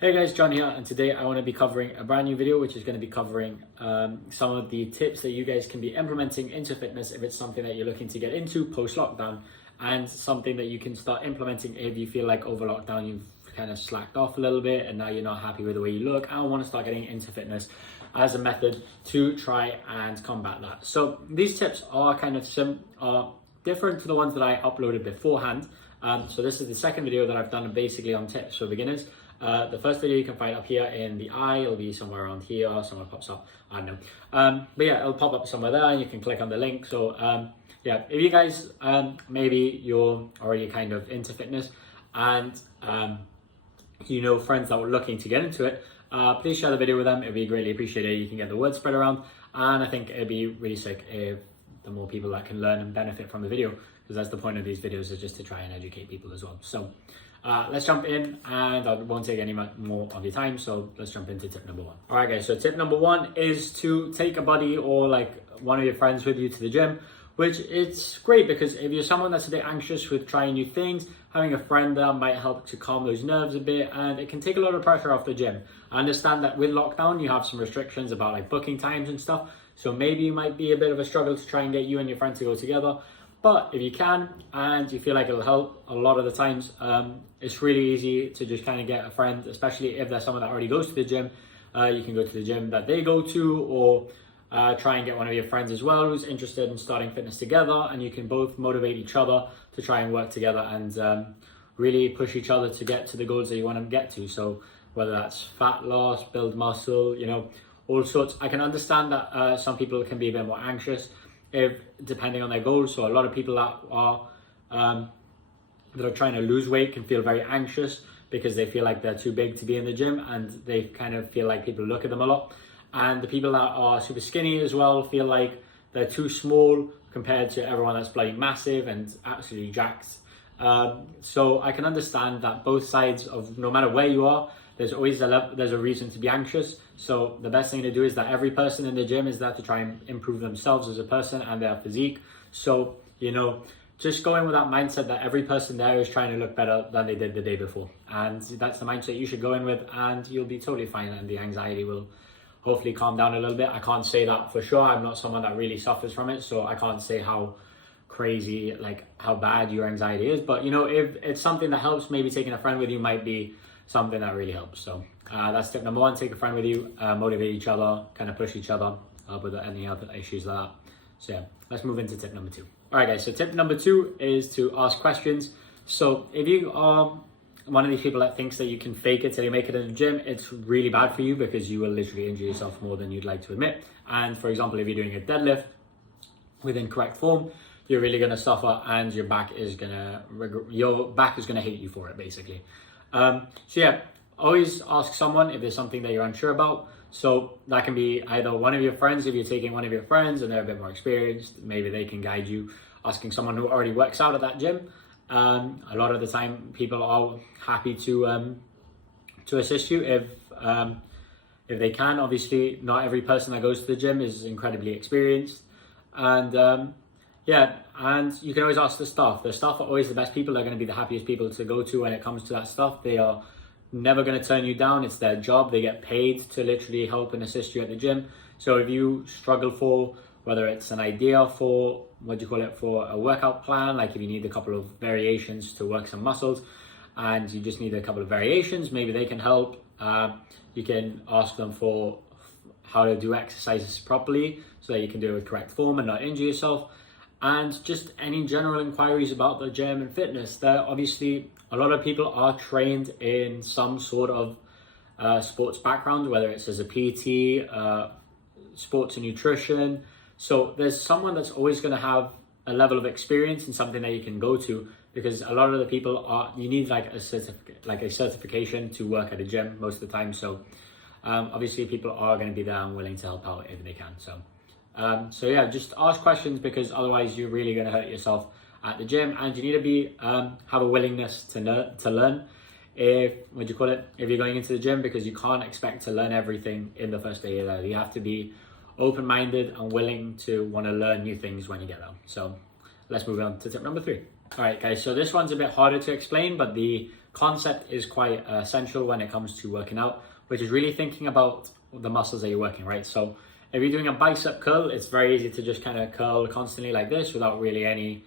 Hey guys, John here, and today I want to be covering a brand new video which is going to be covering some of the tips that you guys can be implementing into fitness if it's something that you're looking to get into post-lockdown, and something that you can start implementing if you feel like over lockdown you've kind of slacked off a little bit and now you're not happy with the way you look and want to start getting into fitness as a method to try and combat that. So these tips are kind of are different to the ones that I uploaded beforehand. So this is the second video that I've done basically on tips for beginners. The first video you can find up here in the eye, it'll be somewhere around here, or somewhere pops up, I don't know. But yeah, it'll pop up somewhere there and you can click on the link. So yeah, if you guys, maybe you're already kind of into fitness and you know friends that were looking to get into it, please share the video with them. It'd be greatly appreciated. You can get the word spread around, and I think it'd be really sick if the more people that can learn and benefit from the video, because that's the point of these videos, is just to try and educate people as well. So let's jump in, and I won't take any more of your time, so let's jump into tip number one. All right guys, so tip number one is to take a buddy or like one of your friends with you to the gym, which it's great because if you're someone that's a bit anxious with trying new things, having a friend there might help to calm those nerves a bit, and it can take a lot of pressure off the gym. I understand that with lockdown you have some restrictions about like booking times and stuff, so maybe it might be a bit of a struggle to try and get you and your friend to go together. But if you can and you feel like it'll help, a lot of the times it's really easy to just kind of get a friend, especially if there's someone that already goes to the gym. You can go to the gym that they go to, or try and get one of your friends as well who's interested in starting fitness together, and you can both motivate each other to try and work together and really push each other to get to the goals that you want to get to. So whether that's fat loss, build muscle, you know, all sorts. I can understand that some people can be a bit more anxious depending on their goals. So a lot of people that are trying to lose weight can feel very anxious because they feel like they're too big to be in the gym, and they kind of feel like people look at them a lot. And the people that are super skinny as well feel like they're too small compared to everyone that's bloody massive and absolutely jacked. So I can understand that both sides of, no matter where you are, there's always there's a reason to be anxious. So the best thing to do is that every person in the gym is there to try and improve themselves as a person and their physique. So, you know, just going with that mindset that every person there is trying to look better than they did the day before. And that's the mindset you should go in with, and you'll be totally fine, and the anxiety will hopefully calm down a little bit. I can't say that for sure. I'm not someone that really suffers from it, so I can't say how crazy, like how bad your anxiety is. But, you know, if it's something that helps, maybe taking a friend with you might be something that really helps. So that's tip number one. Take a friend with you, motivate each other, kind of push each other with any other issues like that. So yeah, let's move into tip number two. All right guys, so tip number two is to ask questions. So if you are one of these people that thinks that you can fake it till you make it in the gym, it's really bad for you, because you will literally injure yourself more than you'd like to admit. And for example, if you're doing a deadlift with incorrect form, you're really going to suffer, and your back is going to hate you for it, basically. So yeah, always ask someone if there's something that you're unsure about. So that can be either one of your friends, if you're taking one of your friends and they're a bit more experienced, maybe they can guide you. Asking someone who already works out at that gym. A lot of the time people are happy to assist you if they can. Obviously not every person that goes to the gym is incredibly experienced, and yeah, and you can always ask the staff. The staff are always the best people. They're going to be the happiest people to go to when it comes to that stuff. They are never going to turn you down. It's their job. They get paid to literally help and assist you at the gym. So if you struggle for, whether it's an idea for, for a workout plan, like if you need a couple of variations to work some muscles and you just need a couple of variations, maybe they can help. You can ask them for how to do exercises properly so that you can do it with correct form and not injure yourself. And just any general inquiries about the gym and fitness. There obviously a lot of people are trained in some sort of sports background, whether it's as a PT, sports and nutrition. So there's someone that's always going to have a level of experience in something that you can go to, because a lot of the people you need like a certification to work at a gym most of the time. So obviously people are going to be there and willing to help out if they can. So yeah, just ask questions, because otherwise you're really going to hurt yourself at the gym, and you need to be have a willingness to learn. If you're going into the gym, because you can't expect to learn everything in the first day you're there. You have to be open-minded and willing to want to learn new things when you get there. So let's move on to tip number three. All right guys, so this one's a bit harder to explain, but the concept is quite essential when it comes to working out, which is really thinking about the muscles that you're working, right? So if you're doing a bicep curl, it's very easy to just kind of curl constantly like this without really any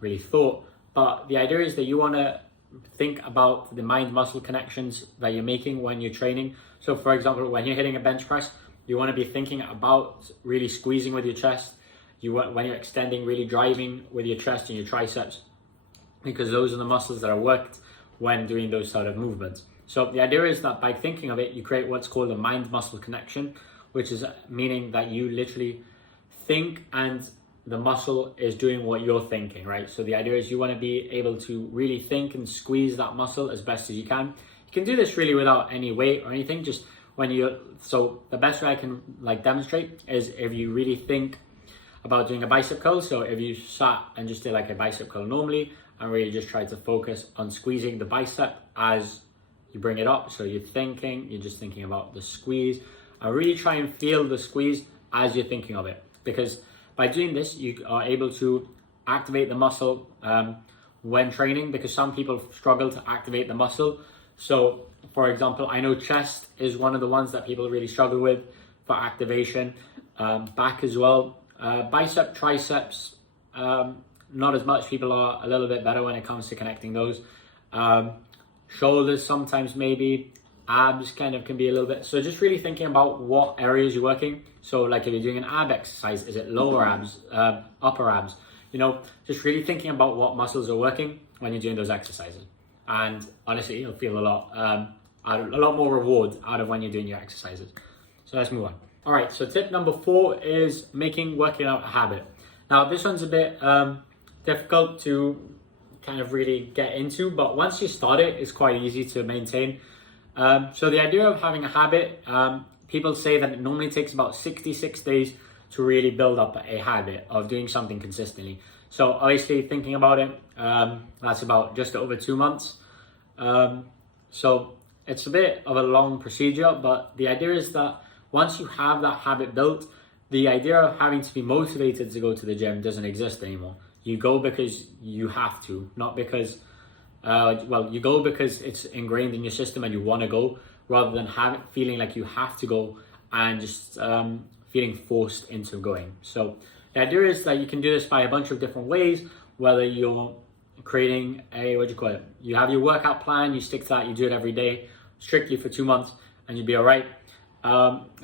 really thought. But the idea is that you want to think about the mind-muscle connections that you're making when you're training. So for example, when you're hitting a bench press, you want to be thinking about really squeezing with your chest. When you're extending, really driving with your chest and your triceps, because those are the muscles that are worked when doing those sort of movements. So the idea is that by thinking of it, you create what's called a mind-muscle connection, which is meaning that you literally think and the muscle is doing what you're thinking, right? So the idea is you want to be able to really think and squeeze that muscle as best as you can. You can do this really without any weight or anything, just when you're, so the best way I can demonstrate is if you really think about doing a bicep curl. So if you sat and just did like a bicep curl normally and really just try to focus on squeezing the bicep as you bring it up. So you're just thinking about the squeeze, and really try and feel the squeeze as you're thinking of it. Because by doing this, you are able to activate the muscle when training, because some people struggle to activate the muscle. So for example, I know chest is one of the ones that people really struggle with for activation, back as well. Bicep, triceps, not as much. People are a little bit better when it comes to connecting those. Shoulders sometimes, maybe. Abs kind of can be a little bit. So just really thinking about what areas you're working. So like if you're doing an ab exercise, is it lower abs, upper abs? You know, just really thinking about what muscles are working when you're doing those exercises. And honestly, you'll feel a lot more reward out of when you're doing your exercises. So let's move on. All right, so tip number 4 is making working out a habit. Now this one's a bit difficult to kind of really get into, but once you start it, it's quite easy to maintain. So the idea of having a habit, people say that it normally takes about 66 days to really build up a habit of doing something consistently. So obviously thinking about it, that's about just over 2 months. So it's a bit of a long procedure, but the idea is that once you have that habit built, the idea of having to be motivated to go to the gym doesn't exist anymore. You go because you have to, not because, you go because it's ingrained in your system and you want to go, rather than feeling like you have to go and just feeling forced into going. So the idea is that you can do this by a bunch of different ways, whether you're creating you have your workout plan, you stick to that, you do it every day, strictly for 2 months, and you'll be all right.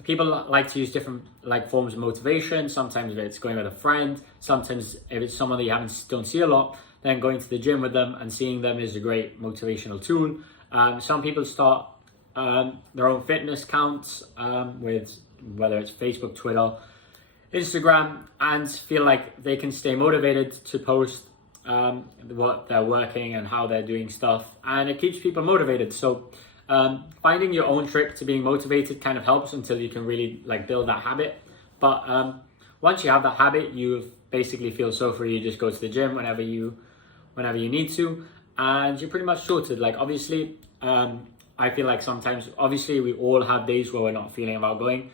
People like to use different forms of motivation. Sometimes if it's going with a friend, sometimes if it's someone that you don't see a lot, then going to the gym with them and seeing them is a great motivational tool. Some people start their own fitness accounts with whether it's Facebook, Twitter, Instagram, and feel like they can stay motivated to post what they're working and how they're doing stuff, and it keeps people motivated. So finding your own trick to being motivated kind of helps until you can really build that habit. But once you have that habit, you basically feel so free. You just go to the gym whenever you need to, and you're pretty much sorted. Obviously, I feel like sometimes, obviously, we all have days where we're not feeling about going,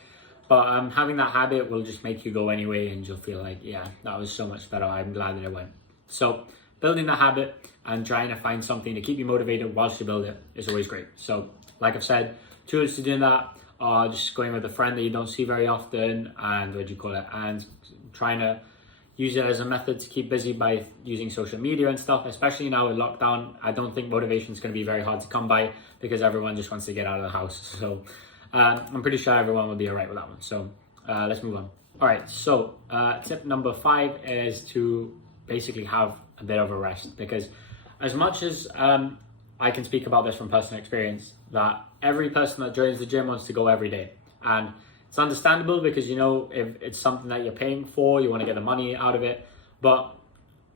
but having that habit will just make you go anyway, and you'll feel like, yeah, that was so much better. I'm glad that I went. So building the habit and trying to find something to keep you motivated whilst you build it is always great. So like I've said, tools to doing that are just going with a friend that you don't see very often, and and trying to use it as a method to keep busy by using social media and stuff. Especially now with lockdown, I don't think motivation is going to be very hard to come by because everyone just wants to get out of the house. So I'm pretty sure everyone will be all right with that one. So let's move on. All right, so tip number 5 is to basically have a bit of a rest, because as much as I can speak about this from personal experience, that every person that joins the gym wants to go every day, and it's understandable because if it's something that you're paying for, you want to get the money out of it. But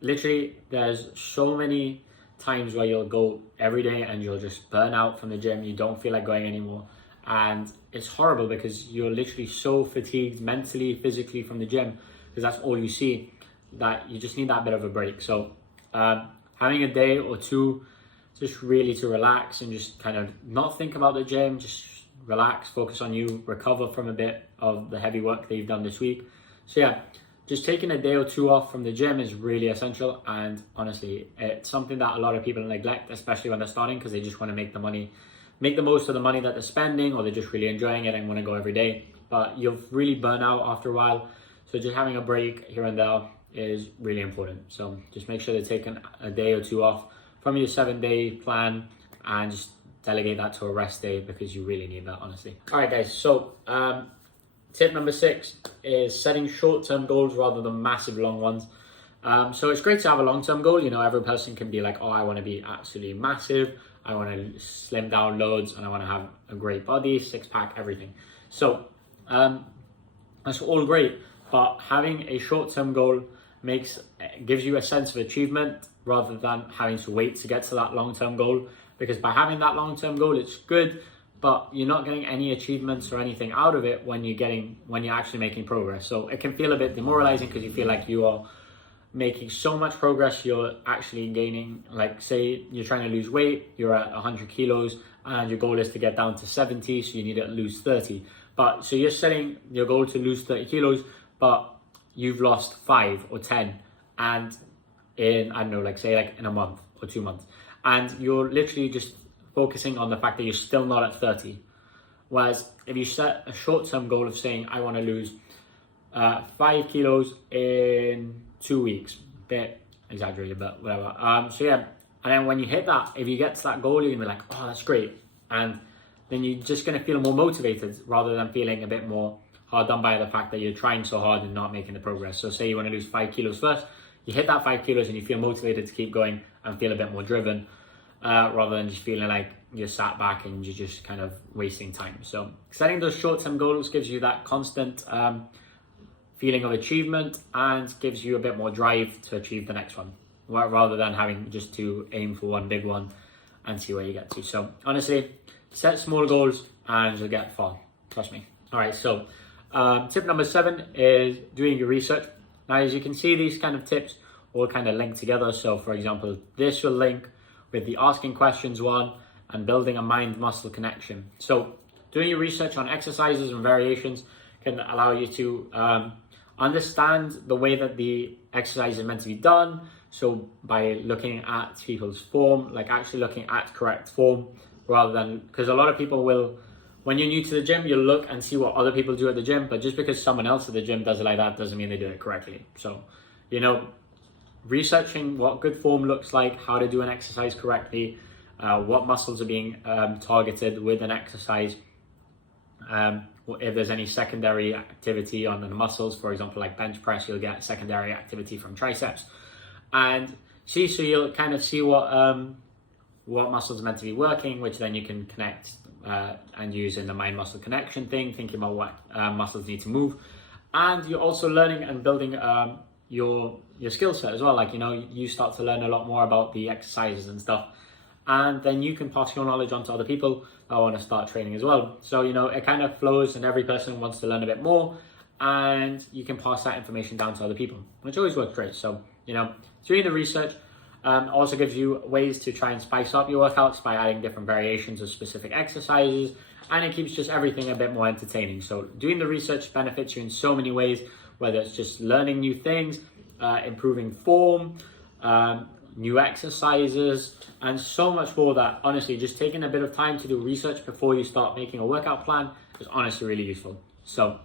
literally there's so many times where you'll go every day and you'll just burn out from the gym, you don't feel like going anymore, and it's horrible because you're literally so fatigued mentally, physically from the gym, because that's all you see, that you just need that bit of a break. So having a day or two just really to relax and just kind of not think about the gym, just relax, focus on you, recover from a bit of the heavy work that you've done this week. So yeah, just taking a day or two off from the gym is really essential. And honestly, it's something that a lot of people neglect, especially when they're starting, because they just want to make the most of the money that they're spending, or they're just really enjoying it and want to go every day. But you'll really burn out after a while. So just having a break here and there is really important. So just make sure they're taking a day or two off from your 7-day plan, and just delegate that to a rest day, because you really need that, honestly. All right, guys. So tip number 6 is setting short-term goals rather than massive long ones. So it's great to have a long-term goal. You know, every person can be like, oh, I want to be absolutely massive. I want to slim down loads, and I want to have a great body, 6-pack, everything. So that's all great. But having a short-term goal gives you a sense of achievement rather than having to wait to get to that long-term goal. Because by having that long-term goal, it's good, but you're not getting any achievements or anything out of it when you're actually making progress. So it can feel a bit demoralizing, because you feel like you are making so much progress. You're actually gaining, like, say you're trying to lose weight, you're at 100 kilos and your goal is to get down to 70, so you need to lose 30. But so you're setting your goal to lose 30 kilos, but you've lost 5 or 10, and in, I don't know, like say like in a month or 2 months, and you're literally just focusing on the fact that you're still not at 30. Whereas if you set a short-term goal of saying, I want to lose 5 kilos in 2 weeks, bit exaggerated, but whatever. So yeah, and then when you hit that, if you get to that goal, you're gonna be like, oh, that's great. And then you're just gonna feel more motivated, rather than feeling a bit more hard done by the fact that you're trying so hard and not making the progress. So say you want to lose 5 kilos first, you hit that 5 kilos and you feel motivated to keep going and feel a bit more driven, rather than just feeling like you're sat back and you're just kind of wasting time. So setting those short-term goals gives you that constant feeling of achievement, and gives you a bit more drive to achieve the next one, rather than having just to aim for one big one and see where you get to. So honestly, set small goals and you'll get far, trust me. All right, so tip number 7 is doing your research. Now, as you can see, these kind of tips all kind of link together. So for example, this will link with the asking questions one and building a mind-muscle connection. So doing your research on exercises and variations can allow you to understand the way that the exercise is meant to be done. So by looking at people's form, like actually looking at correct form, rather than, because a lot of people will, when you're new to the gym, you'll look and see what other people do at the gym, but just because someone else at the gym does it like that doesn't mean they do it correctly. So, you know, researching what good form looks like, how to do an exercise correctly, what muscles are being targeted with an exercise, if there's any secondary activity on the muscles, for example, like bench press, you'll get secondary activity from triceps, and so you'll kind of see what muscles are meant to be working, which then you can connect and use in the mind-muscle connection thing, thinking about what muscles need to move. And you're also learning and building your skill set as well. Like, you know, you start to learn a lot more about the exercises and stuff, and then you can pass your knowledge on to other people that want to start training as well. So, you know, it kind of flows, and every person wants to learn a bit more, and you can pass that information down to other people, which always works great. So, you know, doing the research also gives you ways to try and spice up your workouts by adding different variations of specific exercises, and it keeps just everything a bit more entertaining. So doing the research benefits you in so many ways, whether it's just learning new things, improving form, new exercises, and so much more. That honestly, just taking a bit of time to do research before you start making a workout plan is honestly really useful. So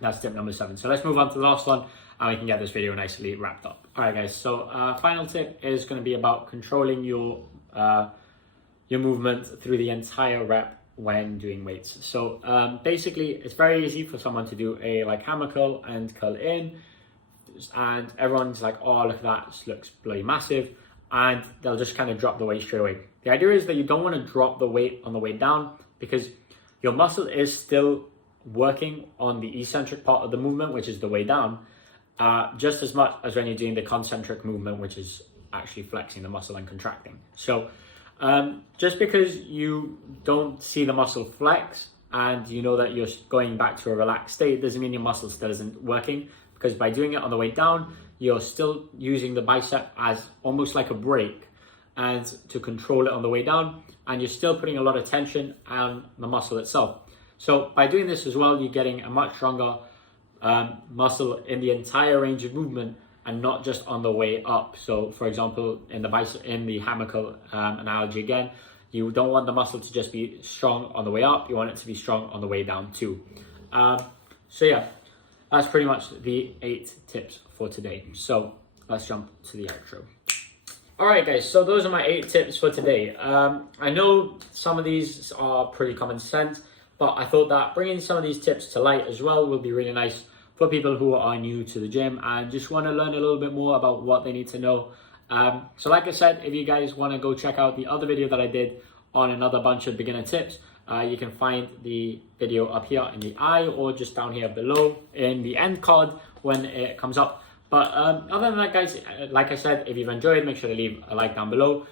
that's tip number 7. So let's move on to the last one, and we can get this video nicely wrapped up. All right, guys. So final tip is going to be about controlling your movement through the entire rep when doing weights. So basically, it's very easy for someone to do a like hammer curl and curl in, and everyone's like, oh, look at that, this looks bloody massive, and they'll just kind of drop the weight straight away. The idea is that you don't want to drop the weight on the way down, because your muscle is still working on the eccentric part of the movement, which is the way down, just as much as when you're doing the concentric movement, which is actually flexing the muscle and contracting. So just because you don't see the muscle flex and you know that you're going back to a relaxed state doesn't mean your muscle still isn't working, because by doing it on the way down, you're still using the bicep as almost like a brake and to control it on the way down, and you're still putting a lot of tension on the muscle itself. So by doing this as well, you're getting a much stronger muscle in the entire range of movement and not just on the way up. So for example, in the hammock analogy again, you don't want the muscle to just be strong on the way up, you want it to be strong on the way down too. So yeah, that's pretty much the 8 tips for today. So let's jump to the outro. Alright guys, so those are my 8 tips for today. I know some of these are pretty common sense, but I thought that bringing some of these tips to light as well will be really nice for people who are new to the gym and just want to learn a little bit more about what they need to know. So like I said, if you guys want to go check out the other video that I did on another bunch of beginner tips, you can find the video up here in the eye or just down here below in the end card when it comes up. But other than that guys, like I said, if you've enjoyed, make sure to leave a like down below.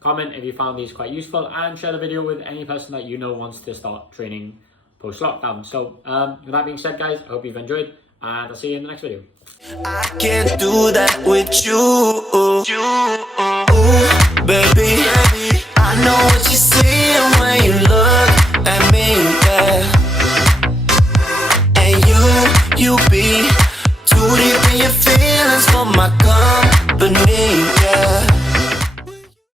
Comment if you found these quite useful and share the video with any person that you know wants to start training post-lockdown. So with that being said guys, I hope you've enjoyed and I'll see you in the next video. I can't do that with you, ooh, baby. I know what you're saying when you look at me, yeah. And you be too deep in your feelings for my gun.